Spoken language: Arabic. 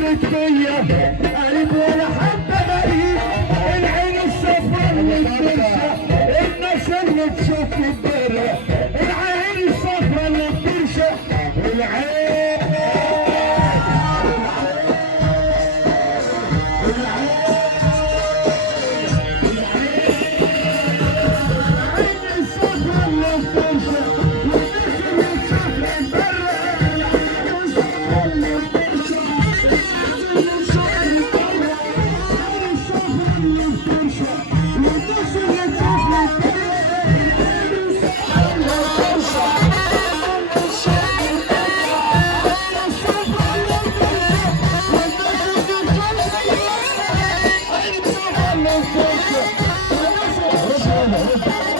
عملت فيا قلب ولا حتى بعيد. العين الصفرا اللي بترشح الناس اللي تشوف الدرة. العين الصفرا اللي بترشح العين الصفرا اللي بترشح Thank you.